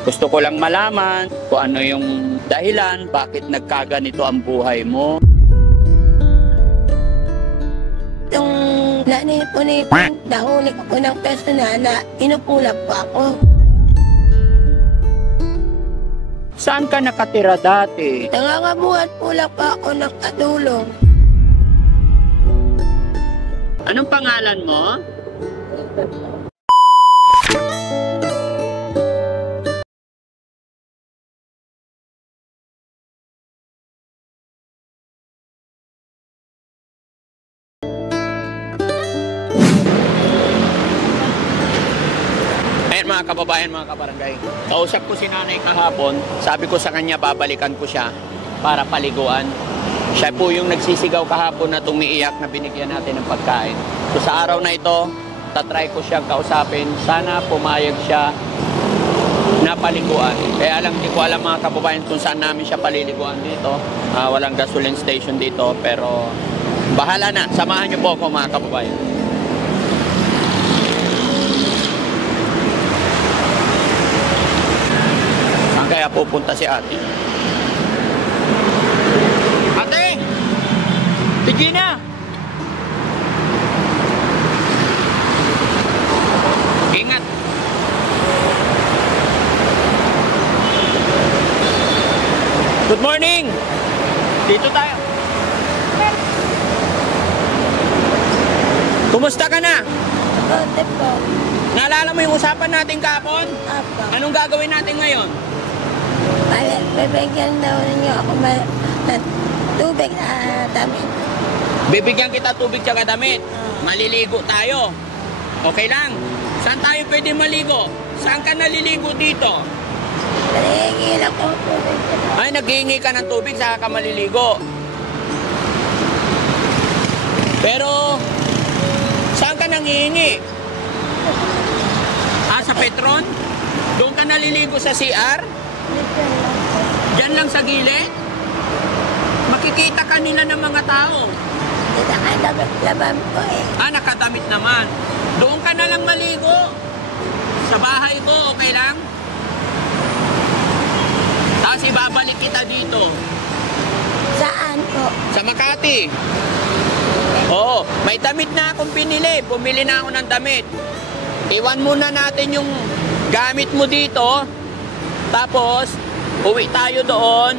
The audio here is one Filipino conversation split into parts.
Gusto ko lang malaman kung ano yung dahilan, bakit nagkaganito ang buhay mo. Itong nanay po ni Pink, nahuli ko po ng personal na inupulap po ako. Saan ka nakatira dati? Nangangabuhat po lang po ako ng katulong. Anong pangalan mo? Mga kababayan, mga kabarangay, kausap ko si nanay kahapon. Sabi ko sa kanya babalikan ko siya para paliguan. Siya po yung nagsisigaw kahapon na tumiiyak na binigyan natin ng pagkain. So sa araw na ito, tatry ko siyang kausapin. Sana pumayag siya na paliguan. Kaya lang, hindi ko alam mga kababayan kung saan namin siya paliliguan dito. Walang gasoline station dito, pero bahala na. Samahan niyo po ako mga kababayan. Kaya pupunta si ate. Ate! Sige na! Ingat! Good morning! Dito tayo. Kumusta ka na? Konti po. Naalala mo yung usapan natin kahapon? Apo. Anong gagawin natin ngayon? Bibigyan daw ninyo ako ng tubig na damit. Bibigyan kita tubig tsaka damit. Maliligo tayo. Okay lang? Saan tayo pwede maligo? Saan ka naliligo dito? Nalihingi lang po po. Ay, naghihingi ka ng tubig, saka ka maliligo. Pero, saan ka nanghihingi? Sa Petron? Doon ka naliligo sa CR? Diyan lang sa gilid? Makikita ka nila ng mga tao. Nakadamit naman po eh. Nakadamit naman. Doon ka na lang maligo. Sa bahay ko, okay lang? Tapos ibabalik kita dito. Saan po? Sa Makati. Oo, may damit na akong pinili. Pumili na ako ng damit. Iwan muna natin yung gamit mo dito. Tapos, uwi tayo doon.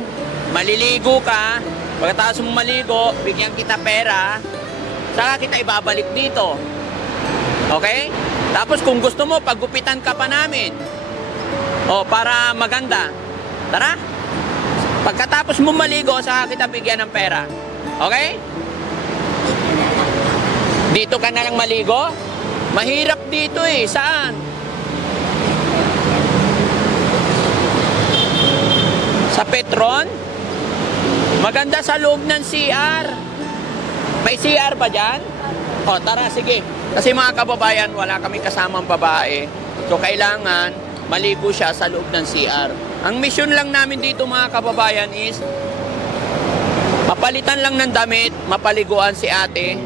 Maliligo ka. Pagkatapos mo maligo, bigyan kita pera. Saka kita ibabalik dito. Okay? Tapos kung gusto mo, paggupitan ka pa namin. Para maganda. Tara. Pagkatapos mo maligo, saka kita bigyan ng pera. Okay? Dito ka na lang maligo? Mahirap dito eh. Saan? Sa Petron? Maganda sa loob ng CR. May CR ba dyan? Tara, sige. Kasi mga kababayan, wala kaming kasamang babae. So, kailangan maligo siya sa loob ng CR. Ang mission lang namin dito mga kababayan is mapalitan lang ng damit, mapaliguan si ate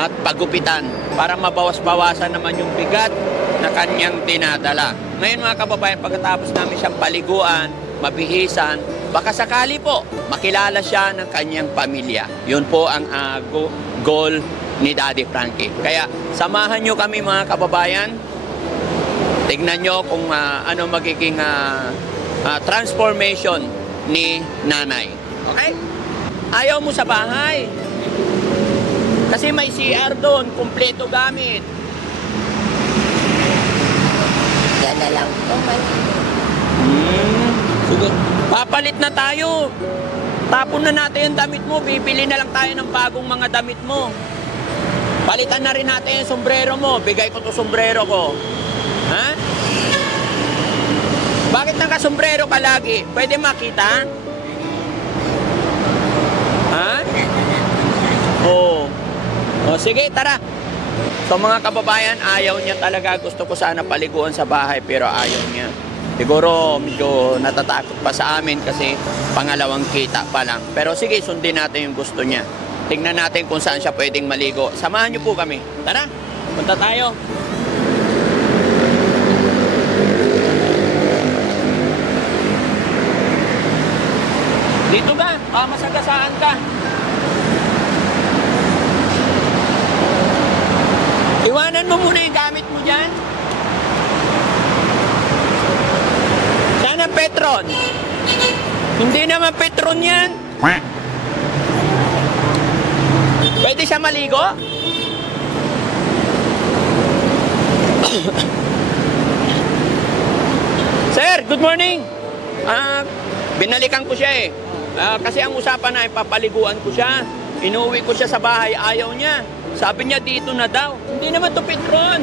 at pagupitan para mabawas-bawasan naman yung bigat na kanyang dinadala. Ngayon mga kababayan, pagkatapos namin siyang paliguan, mabihisan, baka sakali po makilala siya ng kanyang pamilya. Yun po ang goal ni Daddy Frankie. Kaya samahan nyo kami mga kababayan. Tignan nyo kung ano magiging transformation ni nanay. Okay? Ayaw mo sa bahay. Kasi may CR doon, kumpleto gamit. Yan na lang po maligo. Sige. Papalit na tayo. Tapon na natin yung damit mo. Bibili na lang tayo ng bagong mga damit mo. Palitan na rin natin yung sombrero mo. Bigay ko to sombrero ko. Ha? Bakit naka-sombrero ka lagi? Pwede makita? Ha? Oo. Sige, tara. So mga kababayan, ayaw niya talaga. Gusto ko sana paliguan sa bahay pero ayaw niya. Siguro medyo natatakot pa sa amin kasi pangalawang kita pa lang. Pero sige, sundin natin yung gusto niya. Tingnan natin kung saan siya pwedeng maligo. Samahan niyo po kami. Tara, punta tayo. Baka masagasaan ka. Iwanan mo muna yung gamit mo dyan. Sana Petron. Hindi naman Petron yan. Pwede siya maligo? Sir, good morning. Binalikan ko siya eh. Kasi ang usapan na papaliguan ko siya. Inuwi ko siya sa bahay, ayaw niya. Sabi niya dito na daw. Hindi naman to Petron.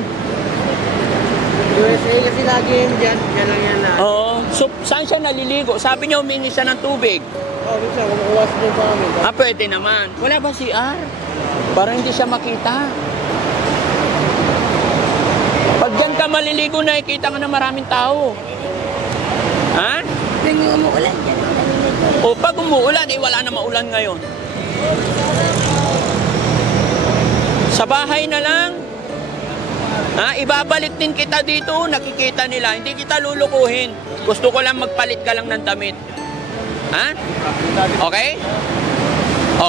USA kasi lagi yun dyan. Yan lang yan na. Oo. So, saan siya naliligo? Sabi niya humingi siya ng tubig. Minsan kumukuwas din sa amin. Pwede naman. Wala ba CR? Para hindi siya makita. Pag dyan ka maliligo, nakikita ka na maraming tao. Ha? Nang umuulan dyan. O pag umuulan, wala na maulan ngayon. Sa bahay na lang. Ibabalik din kita dito, nakikita nila. Hindi kita lulukuhin. Gusto ko lang magpalit ka lang ng damit. Ha? Okay?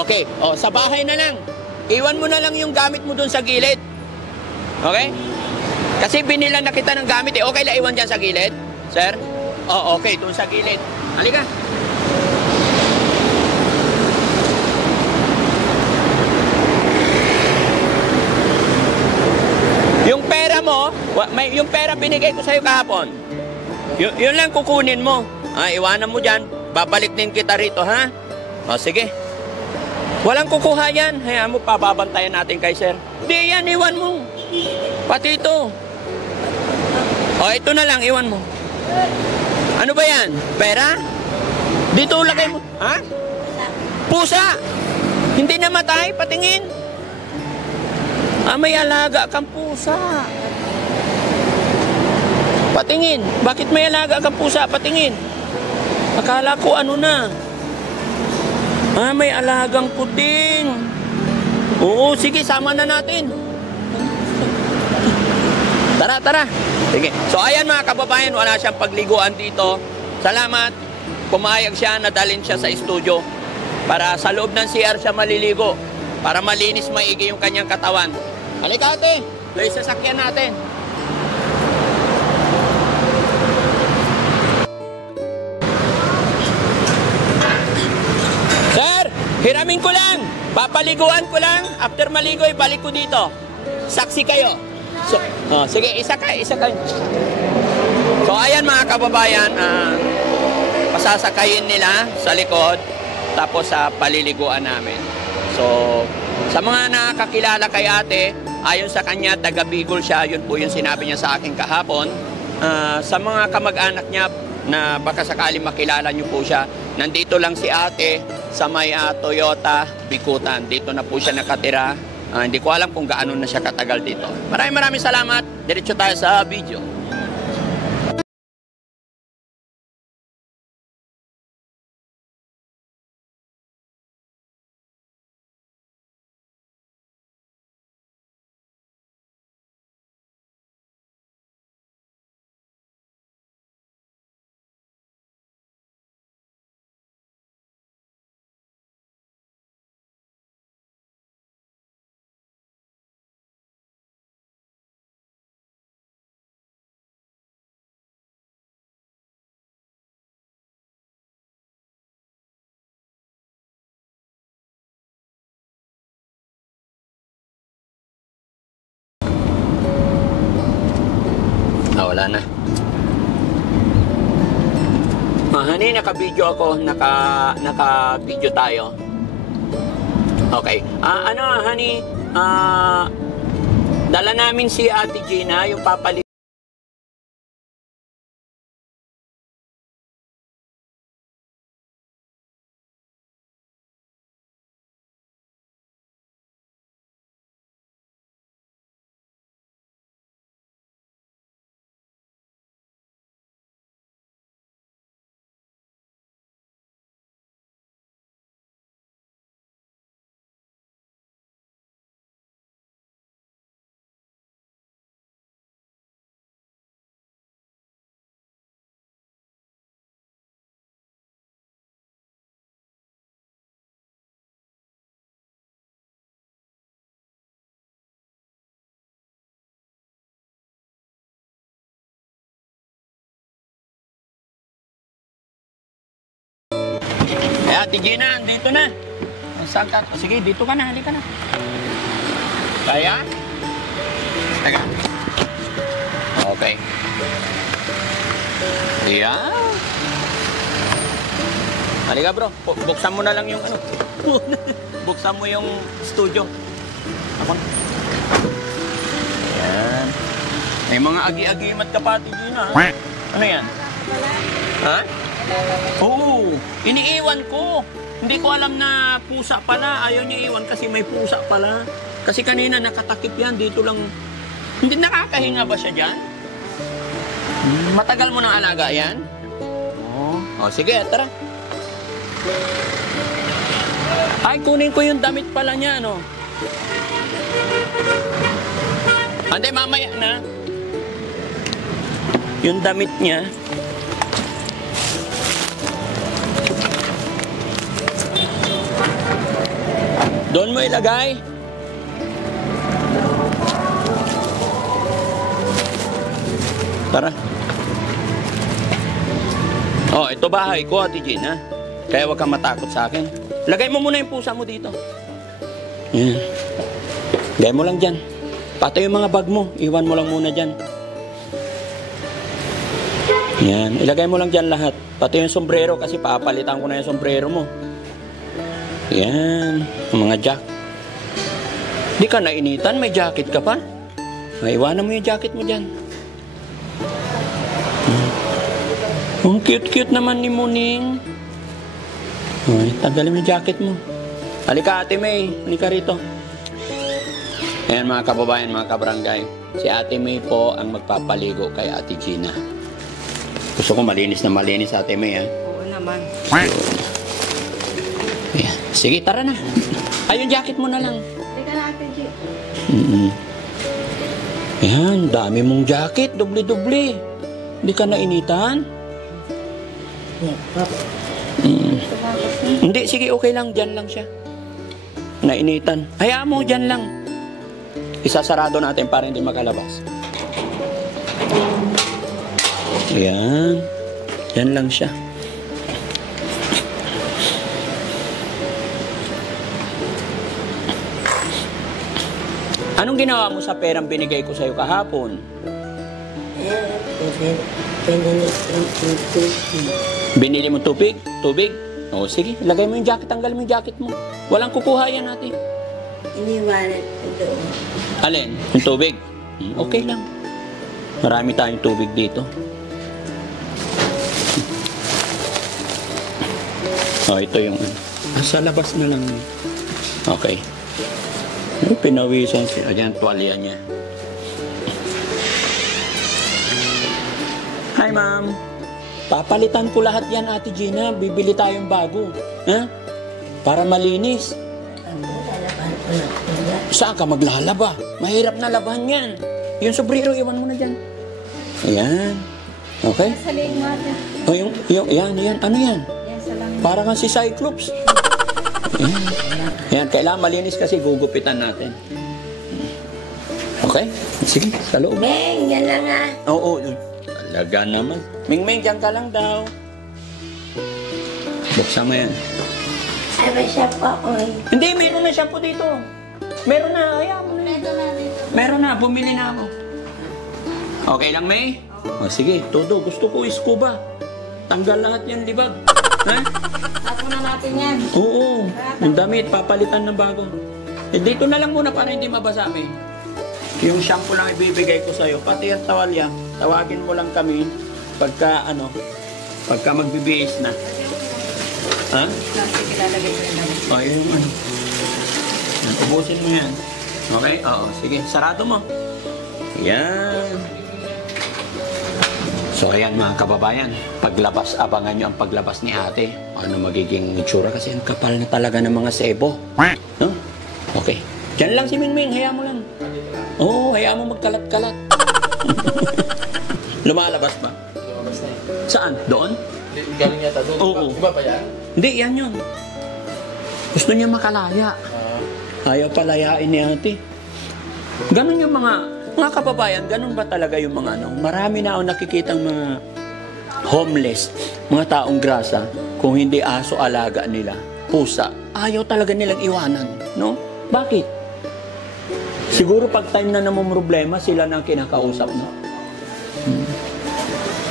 Okay. O, sa bahay na lang. Iwan mo na lang yung gamit mo dun sa gilid. Okay? Kasi binilan na kita ng gamit eh. Okay lang iwan dyan sa gilid? Sir? O, okay. Dun sa gilid. Halika. Yung pera mo, yung pera binigay ko sa'yo kahapon. Yun lang kukunin mo. Iwanan mo dyan. Babalik din kita rito, ha? O, sige. Walang kukuha yan. Hayaan mo, pababantayan natin kay sir. Di yan, iwan mo. Pati ito. O, ito na lang, iwan mo. Ano ba yan? Pera? Dito lagay mo. Ha? Pusa. Hindi namatay, patingin. May alaga kang pusa. Patingin. Bakit may alaga kang pusa? Patingin. Akala ko ano na. May alagang puting. Oo, sige, sama na natin. Tara, tara. Sige. So, ayan mga kababayan, wala siyang pagliguan dito. Salamat. Pumayag siya, nadalhin siya sa studio. Para sa loob ng CR siya maliligo. Para malinis maigi yung kanyang katawan. Halika ate, doon sa sasakyan natin. Sir, hiramin ko lang. Papaliguan ko lang. After maligo, ibalik ko dito. Saksi kayo. So, sige, isa kayo. So, ayan mga kababayan, pasasakayin nila sa likod, tapos sa paliliguan namin. So, sa mga nakakilala kay ate, ayon sa kanya, taga Bicol siya, yun po yung sinabi niya sa akin kahapon. Sa mga kamag-anak niya na baka sakali makilala niyo po siya, nandito lang si ate sa may Toyota Bikutan. Dito na po siya nakatira. Hindi ko alam kung gaano na siya katagal dito. Maraming salamat. Diretso tayo sa video. Wala na. Honey, naka-video ako. Naka-video tayo. Okay. Honey, dala namin si Ate Gina, yung papalit. Ate Gina, dito na. Saan ka? Sige, dito ka na. Halika na. Kaya? Teka. Okay. Yan. Halika bro, buksan mo na lang yung ano. Buksan mo yung studio. Ako na. Yan. May mga agi-agimat ka pa, Ate Gina. Ha? Ano yan? Ha? Oo. Iniiwan ko. Hindi ko alam na pusa pala. Ayaw niya iwan kasi may pusa pala. Kasi kanina nakatakip yan. Dito lang. Hindi nakakahinga ba siya dyan? Matagal mo nang alaga yan? Oo. O sige, tara. Ay, kunin ko yung damit pala niya, no? Ante, mamaya na. Yung damit niya. Doon mo ilagay. Tara. Oh, ito bahay ko, Ate Gina. Kaya huwag kang matakot sa akin. Lagay mo muna yung pusa mo dito. Yan. Lagay mo lang dyan. Pati yung mga bag mo, iwan mo lang muna dyan. Yan. Ilagay mo lang dyan lahat. Pati yung sombrero kasi papalitan ko na yung sombrero mo. Yan. Ang mga jack. Di ka nainitan, may jacket ka pa. Maiwanan mo yung jacket mo dyan. Ang cute-cute naman ni Muning. Ay, tanggalin mo yung jacket mo. Halika, Ate May. Halika rito. Ayan mga kababayan, mga kabarangay. Si Ate May po ang magpapaligo kay Ate Gina. Gusto ko malinis na malinis, Ate May, ha? Oo naman. Ayan. Sige, tara na. Ay, yung jacket mo na lang. Teka na, Ate G. Ayan, dami mong jacket. Dubli-dubli. Hindi ka nainitan? Hindi, sige, okay lang. Diyan lang siya. Nainitan. Hayaan mo, diyan lang. Isasarado natin para hindi makalabas. Ayan. Diyan lang siya. Anong ginawa mo sa perang binigay ko sa'yo kahapon? Binili mo tubig? Tubig? O sige, lagay mo yung jacket, tanggal mo yung jacket mo. Walang kukuha yan natin. Iniwanan ko doon. Alin? Yung tubig? Okay lang. Marami tayong tubig dito. O, ito yung... Sa labas na lang. Okay. Pinawisan siya. Ayan, tuwalya niya. Hi, ma'am. Papalitan ko lahat yan, Ate Gina. Bibili tayong bago. Ha? Para malinis. Saan ka maglalaba? Mahirap na laban yan. Yung sombrero, iwan mo na dyan. Ayan. Okay? Sa leeg mo, Ate. O, yan. Ano yan? Yan sa lang. Para kang si Cyclops. Ayan. Ayan, kailangan malinis kasi gugupitan natin. Okay? Sige, sa loob. Beng, yan lang ah. Oo, talaga naman. Ming-ming, dyan ka lang daw. Buksan mo yan. Ay, may siya po ako eh. Hindi, meron na shampoo dito. Meron na, ayaw mo na. Meron na, bumili na ako. Okay lang, May? O, sige, todo. Gusto ko scuba. Tanggal lahat yan, libag. Ha? Tapo na natin yan. Oo, yung damit, papalitan ng bago. Eh, dito na lang muna para hindi mabasa, May. Yung shampoo lang ibibigay ko sa'yo. Pati yung tawalya, tawagin mo lang kami pagka, pagka magbibihis na. Ha? Plastic, ilalagay ko yung damit. O, yung ano. Yan, ubusin mo yan. Okay? Oo, sige. Sarado mo. Yan. So, ayan mga kababayan. Paglabas, abangan nyo ang paglabas ni ate. Ano magiging itsura kasi ang kapal na talaga ng mga sebo. No? Okay. Diyan lang si Minming. Hayaan mo lang. Oo, hayaan mo magkalat-kalat. Lumalabas ba? Lumabas na eh. Saan? Doon? Galing yata doon. Oo. Iba pa yan? Hindi, yan yun. Gusto niya makalaya. Ayaw palayain ni ate. Ganun yung mga kababayan, ganun ba talaga yung mga Marami na ako nakikitang mga homeless, mga taong grasa. kung hindi aso alaga nila, pusa, ayaw talaga nilang iwanan, no? Bakit? Siguro pag time na namumroblema, sila na ang kinakausap, no?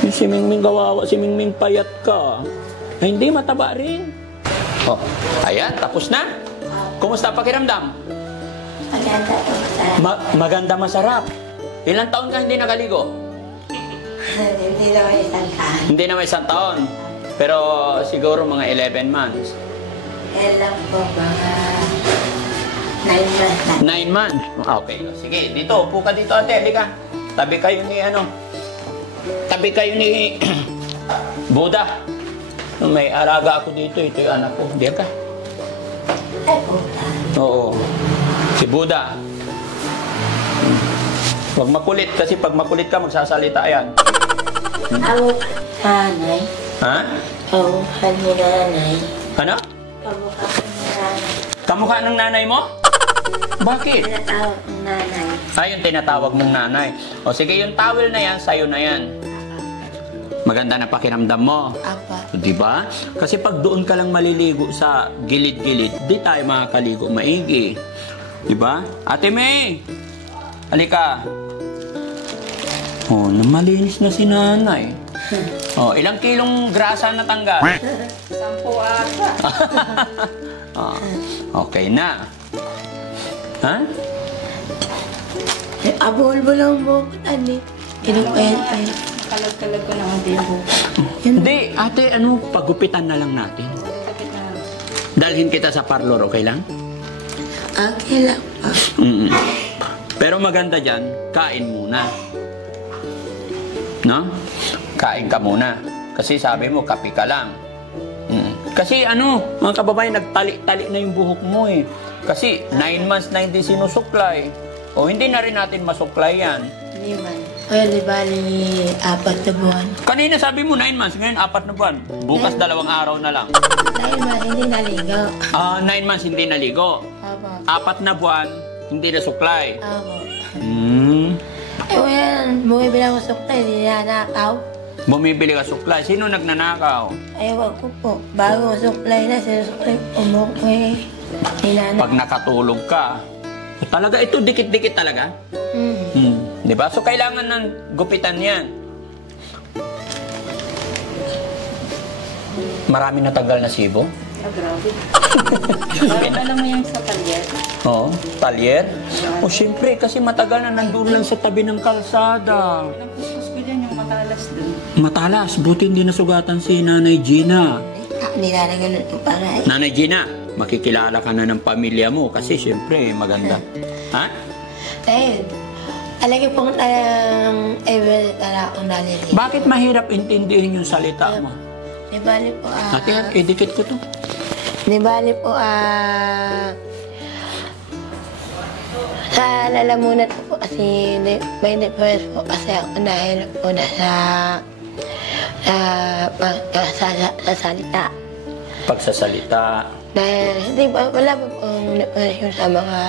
Yung si Mingming kawawa, si Mingming payat ka. Ay, hindi, mataba rin. Oh, ayan, tapos na. Kumusta pakiramdam? Maganda po, masarap. Maganda, masarap. Ilang taon ka hindi nakaligo? Hindi naman isang taon. Hindi naman 1 taon. Pero siguro mga 11 months. Yan lang po, mga 9 months na. 9 months. Okay. Sige, dito. Upo ka dito, ate. Halika. Tabi kayo ni Tabi kayo ni Buddha. May alaga ako dito. Ito yung anak ko. Diyan ka. Ay, puta. Oo. Si Buddha. Huwag makulit. Kasi pag makulit ka, magsasalita yan. Ako, nanay. Ha? Kamukha ni nanay. Ano? Kamukha ni nanay. Kamukha ng nanay mo? Bakit? Tinatawag ng nanay. Yung tinatawag mong nanay. O sige, yung towel na yan, sa'yo na yan. Maganda na pakiramdam mo. Apa. Di ba? Kasi pag doon ka lang maliligo sa gilid-gilid, di tayo makakaligo maigi. Di ba? Ate May! Halika. Oh, malinis na si nanay. Oh, ilang kilong grasa na tanggal? 10 ata. Oh, okay na. Ha? Abol-bol lang mo, ani. Kinukwenta. Kalag-kalag ko naman din po. Hindi, ate, pagupitan na lang natin. Kapit na. Dalhin kita sa parlor, okay lang? Okay lang po. Mm-mm. Pero maganda dyan, kain muna. No? Kain ka muna. Kasi sabi mo, kape ka lang. Kasi mga kababayan, nagtali-tali na yung buhok mo eh. Kasi 9 months na hindi sinusuklay. O hindi na rin natin masuklay yan. Hindi man. Kaya di bali 4 na buwan. Kanina sabi mo 9 months, ngayon 4 na buwan. Bukas 2 araw na lang. 9 months, hindi naligo. 9 months hindi naligo. Apo. 4 na buwan, hindi na suklay. Apo. Hmm. Yan, bumibili ako suklay, hindi na nakaw. Bumibili ka suklay. Sino nagnanakaw? Ewan ko po, bago suklay na, sinusuklay, umukoy. Hinanap. Pag nakatulog ka, talaga ito, dikit-dikit talaga. Mm. Di ba? So, kailangan ng gupitan yan. Marami natanggal na sibo. Grabe. Parang alam mo yung sa talyer. Oo, talyer. O, syempre, kasi matagal na nandun lang sa tabi ng kalsada. Walang kuskus ko dyan yung matalas dun. Matalas, buti hindi nasugatan si Nanay Gina. Nilalagyan ng paray. Nanay Gina, makikilala ka na ng pamilya mo kasi syempre, maganda. Ha? Dahil, alagay pong talang ever tala akong naliligo. Bakit mahirap intindihin yung salita mo? Di bali po, Ate, idikit ko to. Di bali po, sa lalamunan po kasi may depress po kasi ako dahil po na sa salita. Pagsasalita. Dahil hindi ba, wala pa pong depression sa mga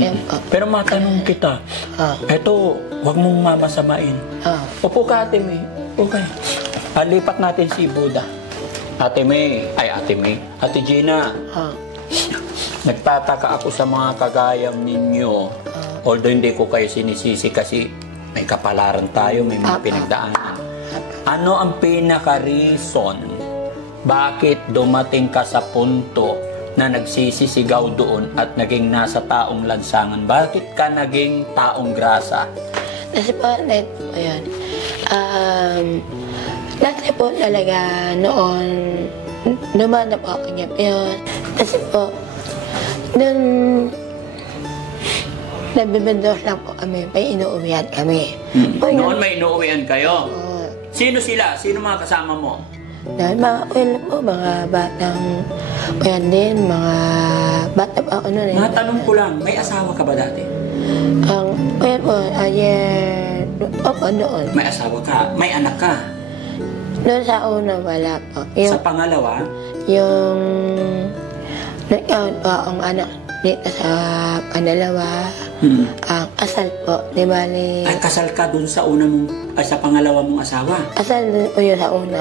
yan po. Pero matanong kita, eto, wag mong mamasamain. Upo ka, Ate May. Okay. Lipat natin si Buddha. Ate May, Ate Gina. Nagtataka ako sa mga kagayang ninyo. Although hindi ko kayo sinisisi kasi may kapalaran tayo, may mga pinagdaanan. Ano ang pinaka-reason bakit dumating ka sa punto na nagsisisigaw doon at naging nasa taong lansangan? Bakit ka naging taong grasa? Kasi po, dahil po yun. Dati po talaga noon, dumanda po ako niya. Pero, kasi po, doon, nabibindos lang po kami. May inuuwihan kami. Noon may inuuwian kayo? Sino sila? Sino mga kasama mo? Dahil mga uyan po, mga batang uyan din, mga bata pa ako noon. Matanong ko lang, may asawa ka ba dati? Ang uyan po, opo noon. May asawa ka? May anak ka? Noon sa una, wala po. Sa pangalawa? Yung nag-count po ang anak dito sa panalawa. Kasal po, di ba ni... Ay, kasal ka dun sa sa pangalawa mong asawa. Kasal din po yun sa una.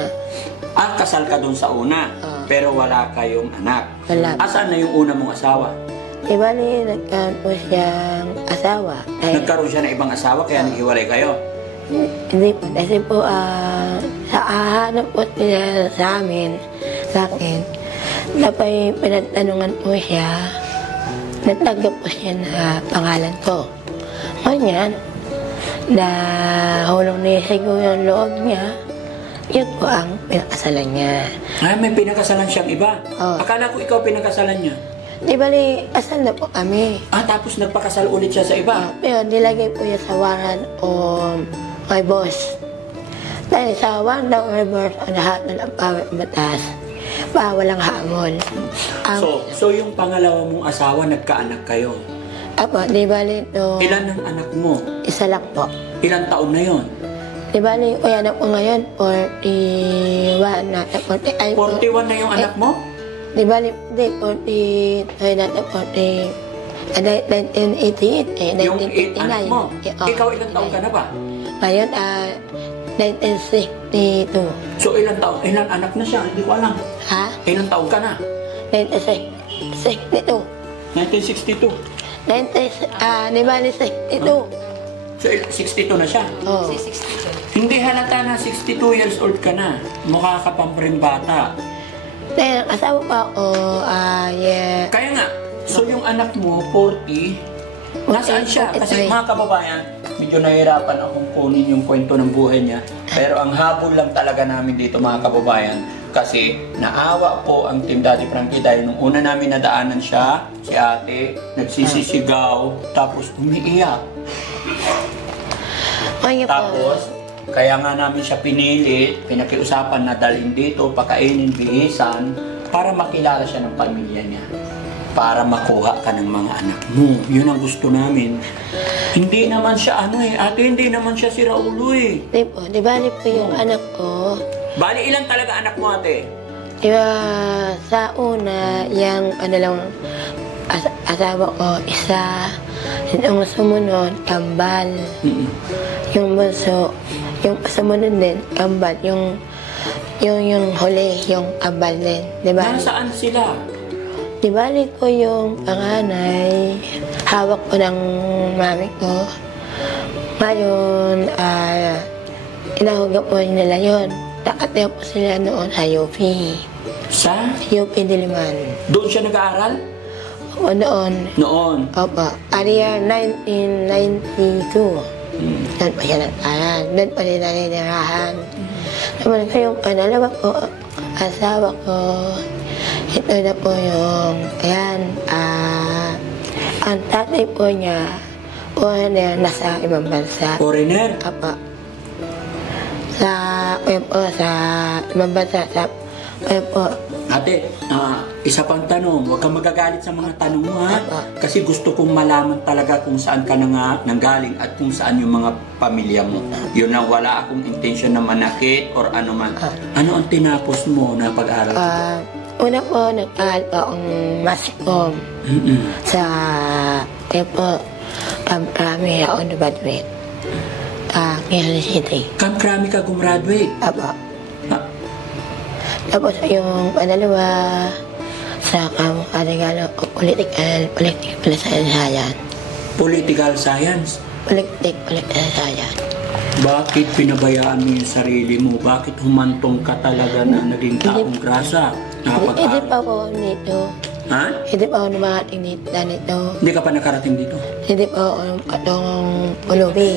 Kasal ka dun sa una, pero wala kayong anak. Wala. Asan na yung una mong asawa? Di ba ni nagkaroon po siyang asawa? Nagkaroon siya ng ibang asawa, kaya naghiwalay kayo? Hindi po, kasi po, sa ahanap po nila sa akin, dapat pinagtanungan po siya, nagtanggap po siya na pangalan ko. Ngayon, hulong niya siguro yung loob niya, yun po ang pinakasalan niya. Ay, may pinakasalan siyang iba? Oo. Akala ko ikaw pinakasalan niya. Di ba ni, asal na po kami. Tapos nagpakasal ulit siya sa iba? Pero nilagay po niya sa waran o my boss. Dahil sa waran daw my boss, ang lahat ng batas, bawal ang hamon. So yung pangalawa mong asawa, nagkaanak kayo? Apo, di ba nito, Ilan ang anak mo? isa lang po. Ilang taon na yon? Di ba ni, kuya na po ngayon, 41 na, 40, 41 na yung anak mo? Di ba ni, 40, ay na, 40, 1988, Yung 1989. anak mo? Ikaw ilang taon ka na ba? Ngayon, 1962. So ilang taon? Ilang anak na siya? Hindi ko alam. Ha? Ilang taon ka na? 1962. 1962. Di ba ni 62? So 62 na siya? Oo. Hindi halata na 62 years old ka na. Mukha ka pang rin bata. Dahil asawa pa ako, yeah. Kaya nga, so yung anak mo, 40, nasaan siya? Kasi mga kababayan, medyo nahihirapan akong kunin yung kwento ng buhay niya. Pero ang habol lang talaga namin dito mga kababayan, kasi naawa po ang Team Daddy Frankie dahil nung una namin nadaanan siya, si ate, nagsisisigaw, tapos umiiyak. Kaya po, Tapos, kaya nga namin siya pinili, pinakiusapan na dalhin dito, pakainin, bihisan, para makilala siya ng pamilya niya. Para makuha ka ng mga anak mo. Yun ang gusto namin. Hindi naman siya ate, hindi naman siya si Raulo eh. di ba po yung anak ko, Bali, ilan talaga anak mo ate? di ba sa una, yung asawa ko, isa, yung sumunod, kambal. Yung bunso, yung sumunod din, kambal. Yung huli, yung kambal din. Di ba? Nasaan sila? Di ba ko yung panganay, hawak ko ng mami ko. Ngayon, inahuga po nila yun. Nakatayo po sila noon sa UP. Sa? UP Diliman. Doon siya nag-aaral? O noon. Noon. Opo. Area 1992. Doon pa siya nag-aaral. Doon pa nila ninirahan. Naman ko yung panalawa ko, asawa ko. Ito na po yung, ang tatay po niya, nasa ibang bansa. Foreigner? Apa. Sa ibang bansa, Ate, isa pang tanong, huwag kang magagalit sa mga tanong mo ha. Apa. Kasi gusto kong malaman talaga kung saan ka nanggaling at kung saan yung mga pamilya mo. Yun na wala akong intention na manakit or ano man. Ano ang tinapos mo na pag-aaral? una po, nag-aaral po akong Mascom sa Camp Rami ako graduate. Quezon City. Camp Rami ka gumraduate? Apo. Tapos yung panalawa sa Regalo Political Science. Political Science? Political Science. Bakit pinabayaan mo yung sarili mo? Bakit humantong ka talaga na naging taong grasa? Hindi pa po nito. Ha? Hindi pa ako numarating nito. Hindi ka pa nakarating dito? Hindi pa ako katong ulubi.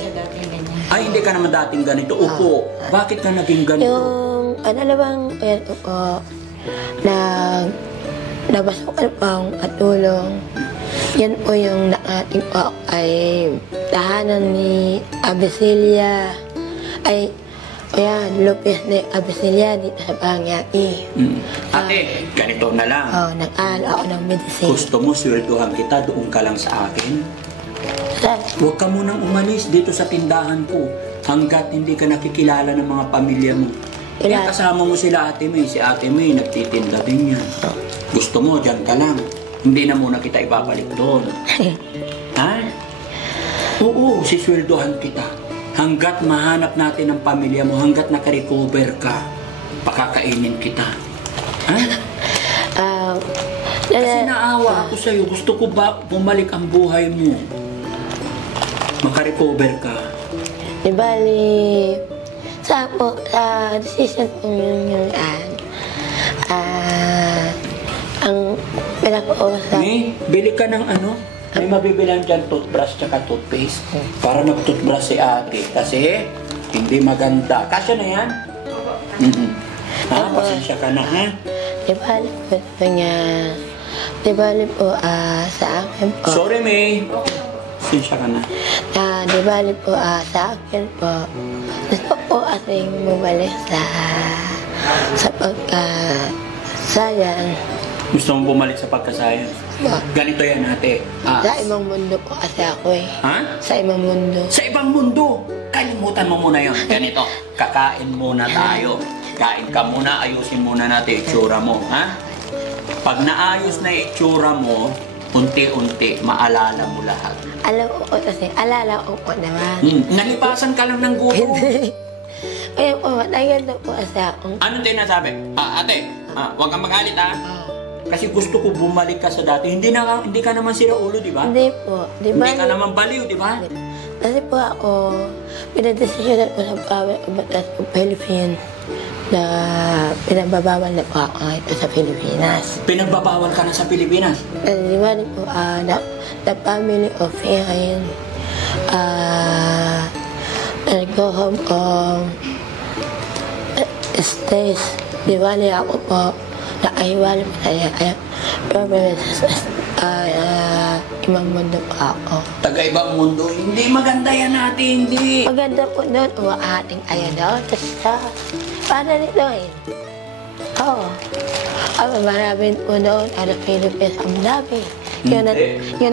Ay, hindi ka naman dating ganito. Upo. Bakit ka naging ganito? Yung panalawang po, nabasukan pang katulong. Yan po yung nakating po ay tahanan ni Abisilia. Ay, Lopez de Abisilia dito sa Pangyaki. Ate, ganito na lang. Nag-aaral ako ng medicine. Gusto mo sweldohan kita, doon ka lang sa akin? Huwag ka munang umalis dito sa tindahan ko hanggat hindi ka nakikilala ng mga pamilya mo. Kaya kasama mo sila Ate May. Si Ate May nagtitinda din yan. Gusto mo, dyan ka lang. Hindi na muna kita ibabalik doon. Ha? Oo, sisweldohan kita. Hanggat mahanap natin ang pamilya mo, hanggat nakarecover ka, pakakainin kita. Ha? Kasi naawa ako sa'yo. Gusto ko ba bumalik ang buhay mo? Makarecover ka. Di bali, sa decision po yung ang pinag-uusap. Bili ka ng ano? May mabibilan dyan toothbrush tsaka toothpaste. Para nag-toothbrush si ate. Kasi hindi maganda. Kasya na yan? Pasensya ka na, ha? Di bali po niya. Di bali po sa akin po. Sorry, May. Pasensya ka na. Di bali po sa akin po. Gusto po kasing bumalik sa pagkasayang. Gusto mong bumalik sa pagkasayang? Ganito yan, ate. Sa ibang mundo po kasi ako eh. Ha? Sa ibang mundo. Sa ibang mundo. Kalimutan mo muna yun. Ganito, kakain muna tayo. Kain ka muna, ayusin muna natin itsura mo. Ha? Pag naayos na itsura mo, unti-unti, maalala mo lahat. Alam ko po kasi, alala ko po naman. Nalipasan ka lang ng gutom. Kaya po, matagal na po kasi ako. Anong tinasabi? Ate, huwag kang magalit, ha? Kasi gusto ko bumalik ka sa dati. Hindi ka naman sira ulo, di ba? Hindi po. Di ba? Hindi ka naman baliw, di ba? Kasi po ako, pinadesisyonan ko sa Power of Batas of Philippines na pinababawal na po ako ito sa Pilipinas. Pinagbabawal ka na sa Pilipinas? Di ba po, the family of Aaron go home stays. Di ba ako po, nakahiwala po tayo. Ibang mundo po ako. Taga-ibang mundo. Hindi maganda yan natin, hindi. Maganda po doon, umaating ayaw doon. Tapos paano nito eh? Oo. Marami po doon, Philippines, ang dami. Yung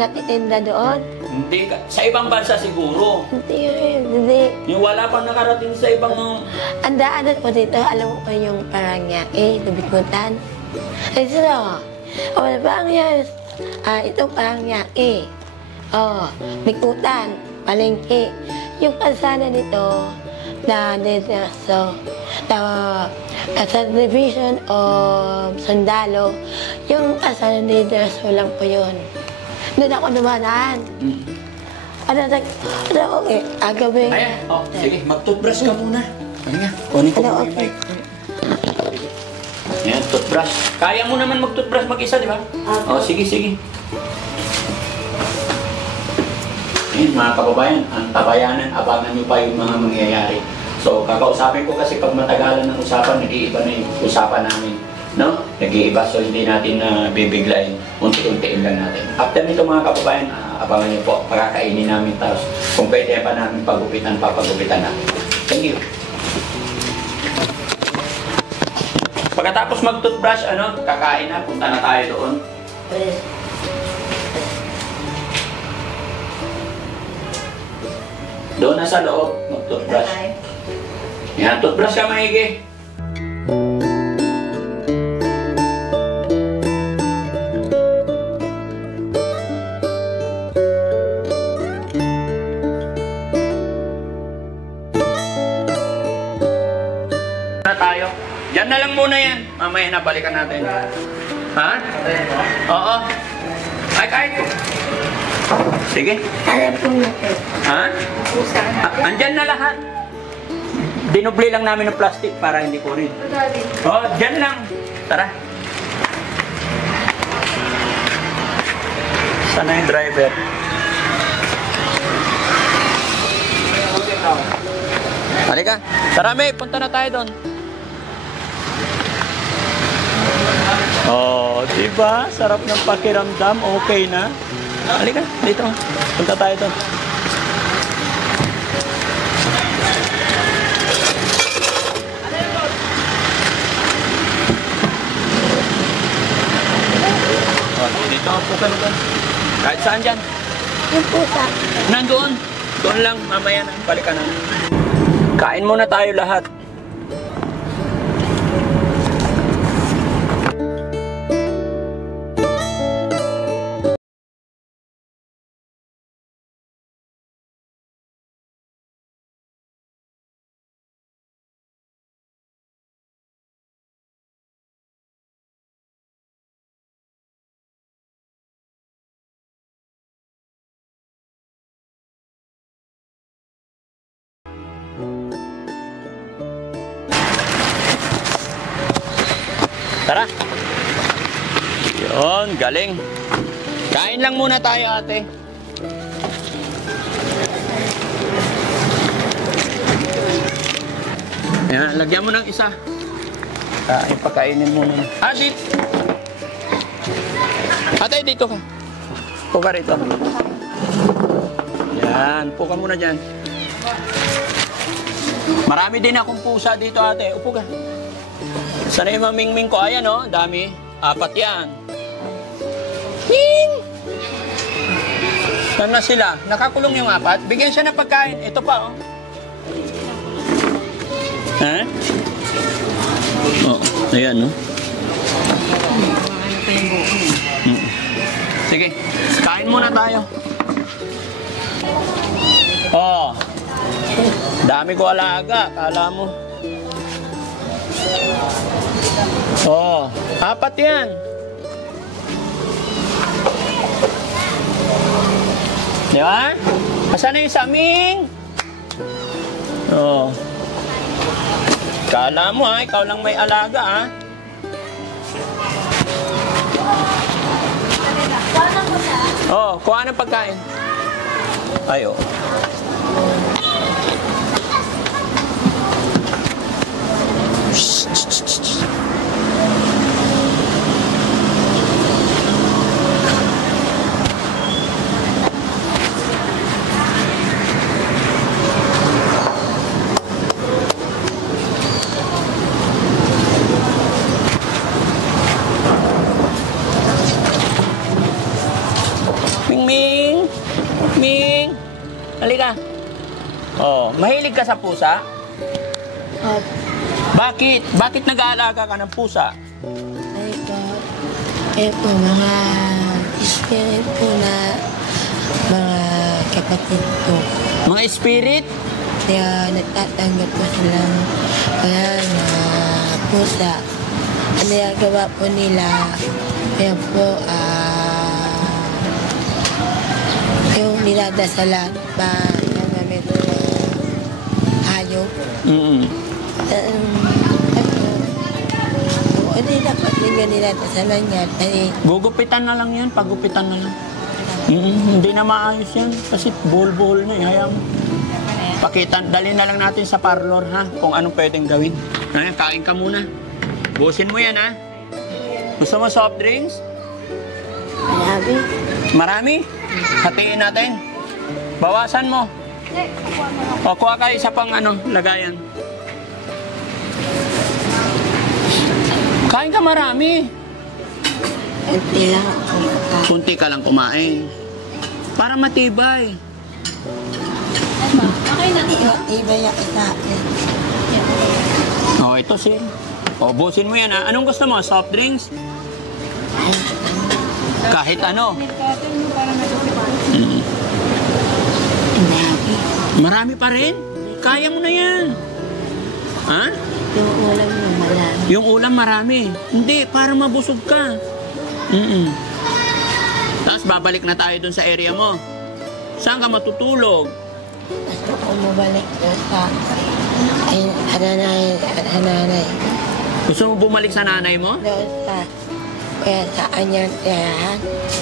natitinda doon. Hindi ka. Sa ibang bansa siguro. Hindi. Yung wala pang nakarating sa ibang... Ang daanan po dito, alam mo po yung Paranaque, Lubikutan. Ito na. Wala pa ang yan. Ito Paranaque. Bikutan, Palengke. Yung kalsada dito, na dito, so, sa division of Sundalo, yung kalsada dito, so lang po yun. Doon ako dumadaan. Agabi. Ayan, sige, mag-toothbrush ka muna. Ano nga? Kunin ko muna yung mic. Ayan, toothbrush. Kaya mo naman mag-toothbrush mag-isa, di ba? Sige, sige. Ayan, mga kababayan, ang tabayanan, abangan nyo pa yung mga mangyayari. So, kakausapin ko kasi pag matagalan ng usapan, nag-iiba na yung usapan namin. No? Nag-iiba, so hindi natin bibiglayin. Unti-untiin lang natin. After nito mga kababayan, abangan nyo po, pagkakainin namin. Tapos, kung pwede pa namin pagupitan, papagupitan natin. Thank you. Pagkatapos mag-toothbrush, kakain na, punta na tayo doon. Doon na sa loob, mag-toothbrush. Yan, toothbrush ka maigi. Na tayo. Diyan na lang muna yan. Mamaya na, balikan natin. Ha? Oo. Ay, kahit. Sige. Ha? Andyan na lahat. Dinubli lang namin ng plastic para hindi kunin. Dyan lang. Tara. Sana yung driver? Halika. Tara, May. Punta na tayo doon. Diba? Sarap ng pakiramdam. Okay na. Halika. Dito. Punta tayo doon. Dito po kami doon. Kahit saan dyan? Yung pusa. Nandoon. Doon lang. Mamaya na. Balikan na. Kain muna tayo lahat. Tara. Yun, galing. Kain lang muna tayo, ate. Yan, lagyan mo ng isa. Pakainin mo na. Dito. Ate, dito ka. Upo ka rito. Yan, upo ka muna dyan. Marami din akong pusa dito, ate. Upo ka. Sana yung mamingming ko. Ayan, oh. Dami. 4 yan. Ting! Saan na sila? Nakakulong yung 4. Bigyan siya ng pagkain. Ito pa, oh. Ha? Oh, ayan, no? Sige, kain muna tayo. Oh, dami ko alaga, kala mo. Oh, 4 yan. Di ba? Asan na yung saming? Oh. Kala mo ha, ikaw lang may alaga ha. Oh, kuha ng pagkain. Ayo. Ming! Ming! Halika. Oh, mahilig ka sa pusa? Bakit? Bakit nag-aalaga ka ng pusa? Ay po, mga spirit po na mga kapatid ko. Mga spirit? Kaya nagtatanggap po silang kaya na pusa. Ang nagagawa po nila, kaya po, yung niladasalan pa namin hayop. Hindi dapat din niladasalan yan. Gugupitan na lang yan, pagupitan na lang. Hindi na maayos yan kasi buhol-buhol na eh. Hayang pakitan, dali na lang natin sa parlor ha, kung anong pwedeng gawin. Ayan, kain ka muna. Busin mo yan ha. Gusto mo soft drinks? Marami. Marami? Hatiin natin. Bawasan mo. O, kuha ka isa pang lagayan. Kain ka marami. Kunti lang ako. Kunti ka lang kumain. Para matibay. Okay na. Iba yung kitakin. O, ito sil. O, busin mo yan ha. Anong gusto mo? Soft drinks? Kahit ano. Marami pa rin? Kaya mo na yan. Ha? Yung ulam na marami. Yung ulam marami. Hindi, para mabusog ka. Tapos babalik na tayo dun sa area mo. Saan ka matutulog? Gusto ko mabalik doon sa nanay. Gusto mo bumalik sa nanay mo? Doon sa kaya sa kanyang tirahan.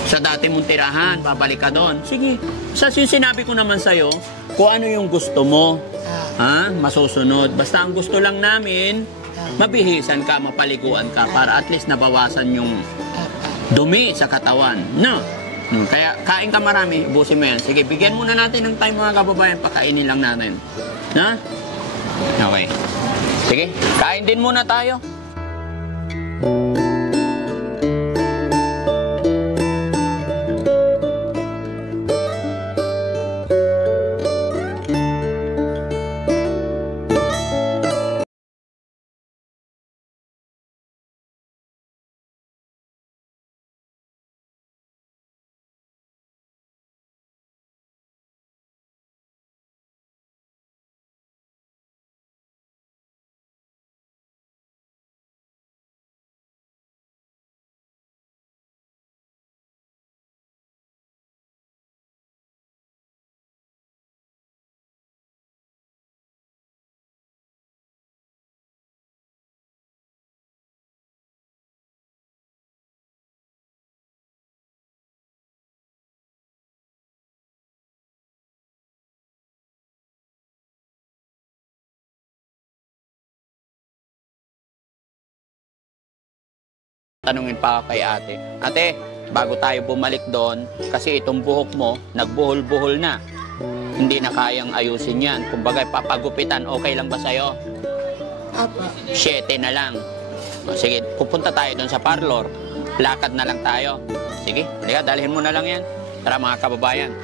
Sa dati mong tirahan, babalik ka doon. Sige. Sa sinabi ko naman sa'yo, kung ano yung gusto mo, masusunod. Basta ang gusto lang namin, mabihisan ka, mapaliguan ka, para at least nabawasan yung dumi sa katawan. No? Kaya kain ka marami, ubusin mo yan. Sige, bigyan muna natin ng time mga kababayan, pakainin lang natin. Na? Okay. Sige, kain din muna tayo. tatanungin pa ako kay ate. Ate, bago tayo bumalik doon, kasi itong buhok mo, nagbuhol-buhol na. Hindi na kayang ayusin yan. Kumbaga, papagupitan, okay lang ba sa'yo? Opo. 7 na lang. O, sige, pupunta tayo doon sa parlor. Lakad na lang tayo. Sige, halika, dalhin mo na lang yan. Tara mga kababayan.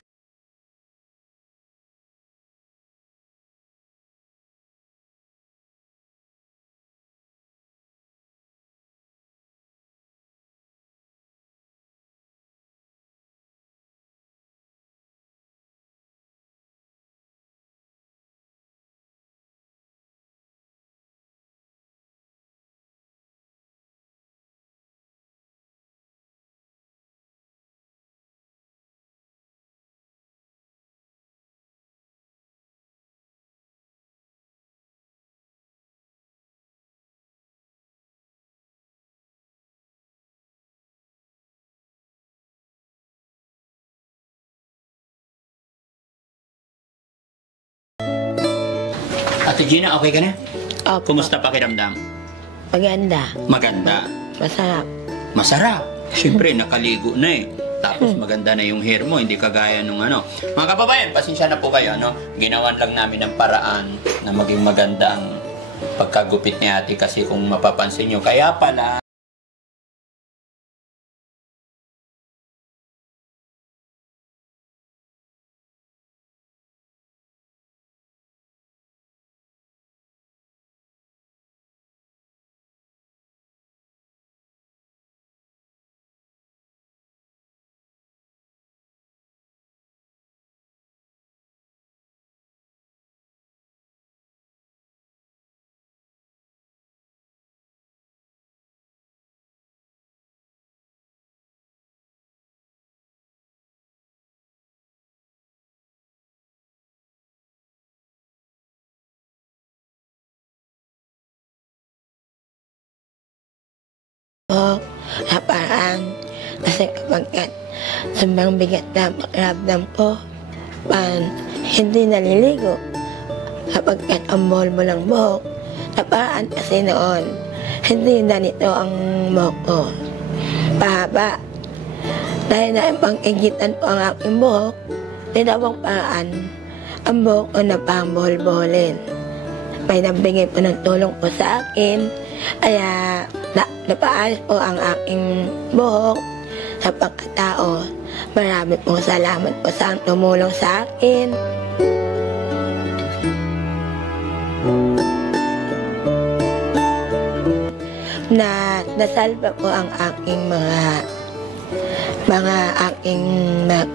Ate Gina, okay ka na? Opo. Kumusta pakiramdam? Maganda. Maganda. Masarap. Masarap. Siyempre, nakaligo na eh. Tapos maganda na yung hair mo, hindi kagaya nung ano. Mga kababayan, pasensya na po kayo, no? Ginawan lang namin ng paraan na maging maganda ang pagkagupit ni ate kasi kung mapapansin nyo. Kaya pala, Po, sa paraan. Kasi kapag sobrang bigat na pakiramdam ko, hindi naliligo. Kapag ang buhol mo ng buhok, sa paraan kasi noon, hindi ganito ang buhok ko. Pahaba. Dahil na pang-igitan ko ang aking buhok, tinawang paraan, ang buhok ko na pang buhol-buholin. May nabigay po ng tulong po sa akin, kaya napaayos po ang aking buhok sa pagkatao. Marami pong salamat po sa tumulong sa akin. Nasalba po ang aking mga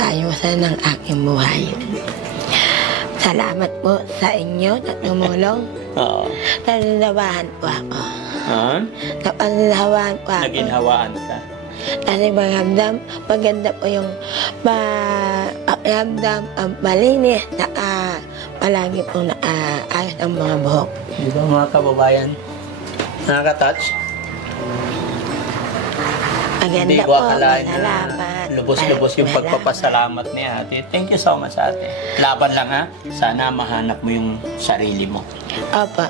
ayusan ng aking buhay. Salamat po sa inyo na tumulong. oo. Nananawahan po ako. Napananawahan po ako. Naginhawaan ka. Kasi maganda po yung pakiramdam, malinis, palagi po ayos ang mga buhok. Di ba mga kababayan? Nakaka-touch? Hindi Maganda ko po, akalain na salamat. lubos-lubos yung Salamat. pagpapasalamat ni ate. Thank you so much ate. Laban lang ha. Sana mahanap mo yung sarili mo. Opo.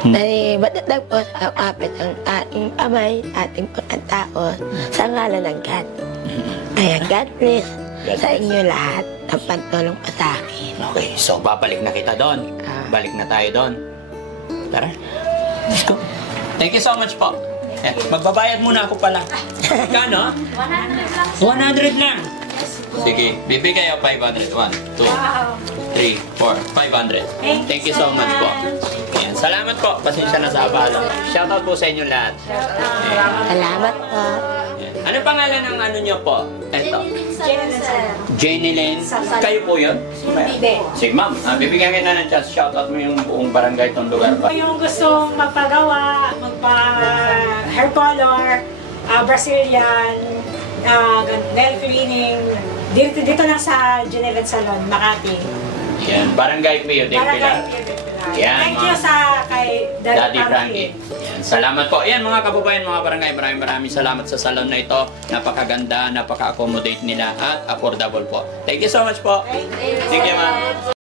Dahil matatag po sa kapit ang ating amay, ating pagkatao, sa ngalan ng God. Kaya God bless God sa bless. inyo lahat ang pagtulong po sa akin. Okay, so babalik na kita doon. Balik na tayo doon. Tara. Let's go. Thank you so much po. Eh, magbabayad muna ako pala. Kano? 100 lang. Sige, bibigay ako 500. 1, 2, 3, 4, 500. Thank you so much po. Ayan, salamat po. Pasensya na sa abala. Shoutout po sa inyo lahat. Salamat po. Ayan. Ano pangalan ng ano nyo po? Eto. Jenny Lynn. Kayo po yun? Sige ma'am, bibigyan kita ng chance. Shoutout mo yung buong barangay itong lugar pa. Yung gustong magpagawa, hair color, Brazilian, nail cleaning, dito lang sa Genevan Salon, Makati. Yan, barangay Pio de Pilar. Yan, Thank you sa kay Daddy Frankie. Yan, salamat po. Yan mga kababayan, mga barangay, maraming salamat sa salon na ito. Napakaganda, napaka-accommodate nila at affordable po. Thank you so much po. Thank you ma'am.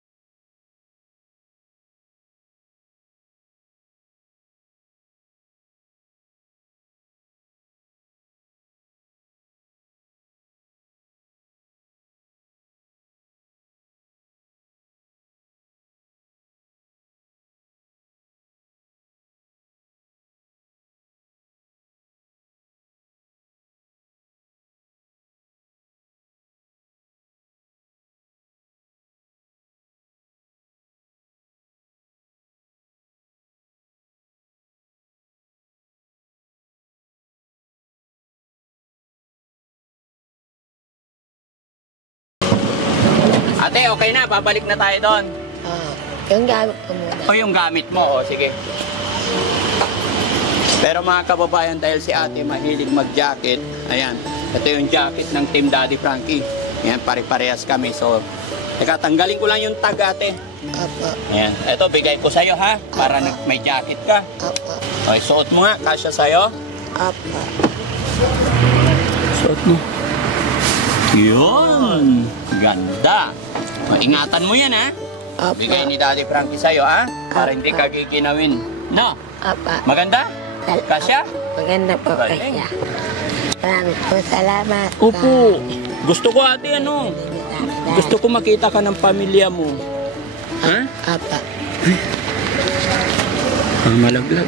Ate, okay na. Babalik na tayo doon. Yung gamit ko muna. O yung gamit mo. O, sige. Pero mga kababayan, dahil si ate mahilig mag-jacket, ayan, ito yung jacket ng Team Daddy Frankie. Ayan, pare-parehas kami. So, teka, tanggalin ko lang yung tag, ate. Apo. Ayan, ito, bigay ko sa'yo, ha? Para may jacket ka. Apo. Okay, suot mo nga. Kasya sa'yo. Apo. Suot mo. Yun! Ganda! O, ingatan mo yan, ha? Apo. Bigay ni Daddy Frankie sa'yo, ha? Para hindi ka giginawin. No? Apo. Maganda? Kasya? Maganda po Galing. kaya. Maraming po salamat. Opo. Gusto ko, ate, ano? Gusto ko makita ka ng pamilya mo. Ha? Apo. Malaglag.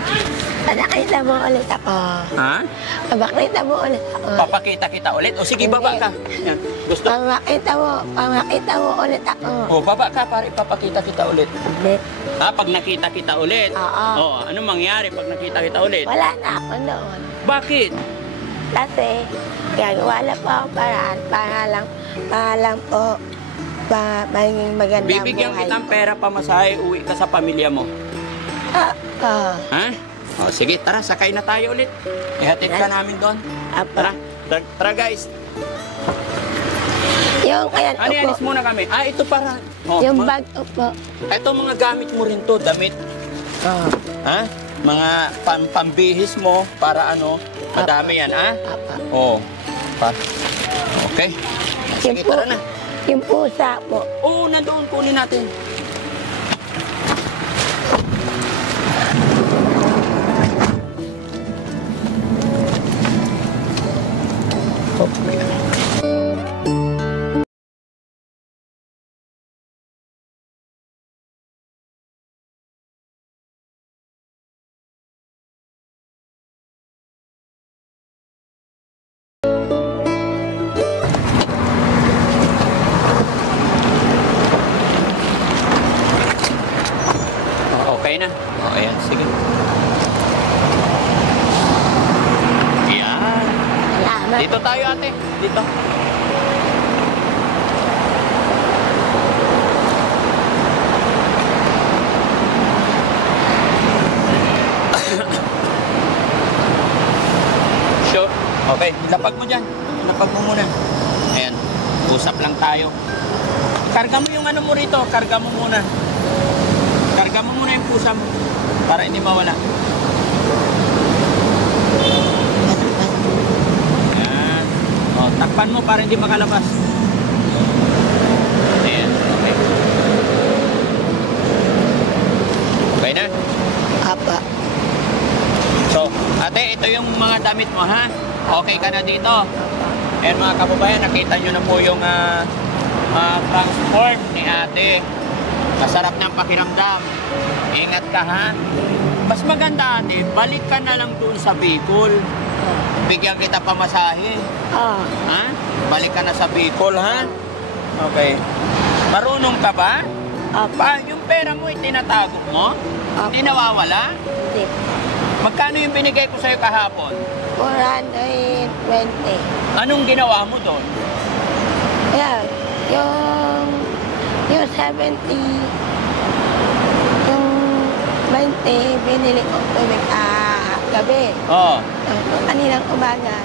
Pakita mo ulit ako. Ha? Pakita mo ulit ako. Papakita kita ulit? O sige, baba ka. Yan. Gusto? Pakita mo ulit ako. O, baba ka para ipapakita kita ulit. Hindi. Ha? Pag nakita kita ulit? Oo. O, anong mangyari pag nakita kita ulit? Wala na ako noon. Bakit? Kasi, gagawa lang po ako paraan para lang po maging magandang Bibigyan buhay kitang ko. pera pamasahe, uwi ka sa pamilya mo. Ha? O, sige, tara, sakay na tayo ulit. Ihatid ka namin doon. Tara, tara guys. Yung ayan Ano, po. alis muna kami. Ah, ito para. Oh, Yung bag ko po. Ito mga gamit mo rin to, damit. Ha? Mga pambihis mo para ano, madami yan, ha? Apa. Oo. Okay. Sige, tara na. Yung pusa po. Oo, nandoon, kunin natin. Okay na. O, ayan, sige. Ayan. Salamat. Dito tayo, ate. Dito. Sure. Okay, lapag mo dyan. Lapag mo muna. Ayan. Usap lang tayo. Karga mo yung ano mo rito. Karga mo muna. Karga mo muna yung pusa mo. Para hindi mawala. Ayan. O, takpan mo para hindi makalabas. Ayan. Okay. Okay na? Apa. So, ate, ito yung mga damit mo, ha? Okay ka na dito? Ayan mga kababayan, nakita nyo na po yung transport ni ate. Masarap ng pakiramdam. Ingat ka, ha? Mas maganda, ate, balik ka na lang doon sa Bicol. Bigyan kita pamasahe. Ha? Balik ka na sa Bicol, ha? Okay. Marunong ka ba? Yung pera mo, itinatago mo? Hindi nawawala? Hindi. Magkano yung binigay ko sa'yo kahapon? 420. Anong ginawa mo doon? Ayan. Yung 70. Yung 20, binili ko tubig gabi. Oo. Kaninang umaga,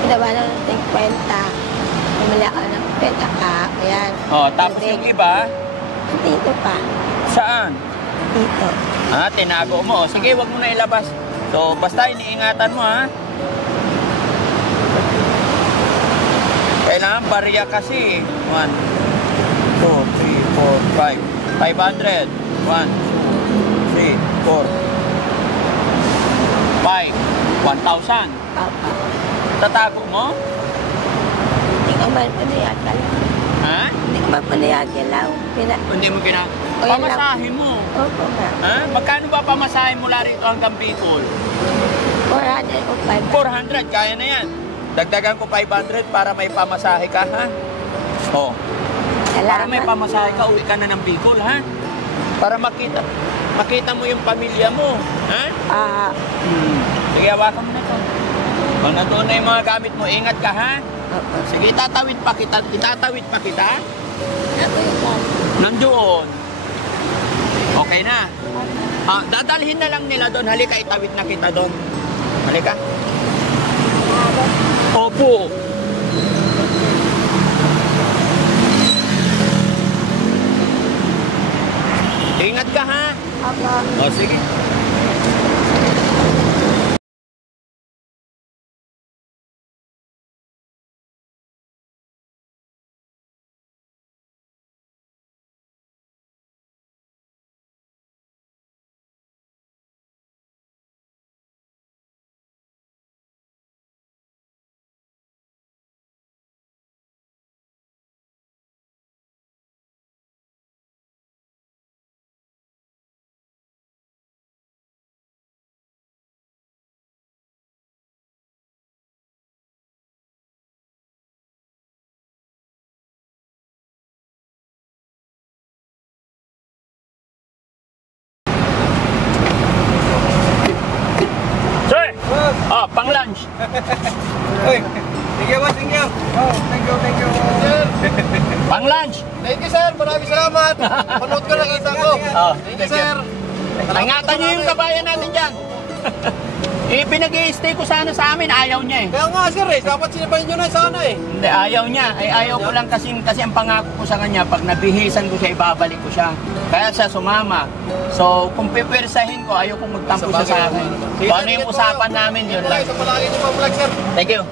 pinawa na ng 50. Bumili ako ng peta ka. Ayan. Oh, tapos yung iba, Dito pa. saan? Dito. Tinago mo. Sige, wag mo na ilabas. So, basta iniingatan mo, ha? Kailangan barya kasi. 1, 2, 3, 4, 5. 500. 1, 2, 3, 4, 5. 1,000. Papa. Tatago mo? Hindi ko man panayag ka lang. Ha? Hindi ko man panayag ka lang. Hindi mo gina... O, yan lang. Pamasahe mo. Opo nga. Ha? Magkano ba pamasahe mula rito hanggang Bicol? 400 o 500. 400, kaya na yan. Dagdagan ko 500 para may pamasahe ka, ha? Oh. Para may Salamat. pamasahe ka, uwi ka na ng Bicol, ha? Para makita mo yung pamilya mo, ha? Sige, hawakan mo na ito. Kung nandoon na yung mga gamit mo, ingat ka, ha? Opo. Sige, itatawid pa kita. Ako yung Nandoon. Okay na. Dadalhin na lang nila doon. Halika, itawid na kita doon. Halika. Opo. Ingat ka, ha? O, sige. Pang lunch. Uy, thank you, boss, thank you. Oh, thank you. Sir. Pang lunch. Thank you, sir. Maraming salamat. Panood ko, nakita ko. Thank you, sir. Ingatan niyo yung kabayan natin dyan. Pinag-i-stay ko sana sa amin, ayaw niya eh. Kaya nga, sir, dapat sinabahin nyo na sana eh. Hindi, ayaw niya. Ayaw ko lang kasi ang pangako ko sa kanya, pag nabihisan ko siya, ibabalik ko siya. Kaya siya sumama. So, kung pipwersahin ko, ayaw ko magtampo siya sa akin. Kung ano yung usapan namin, yun lang. Sa palagi nyo pa vlog, sir. Thank you.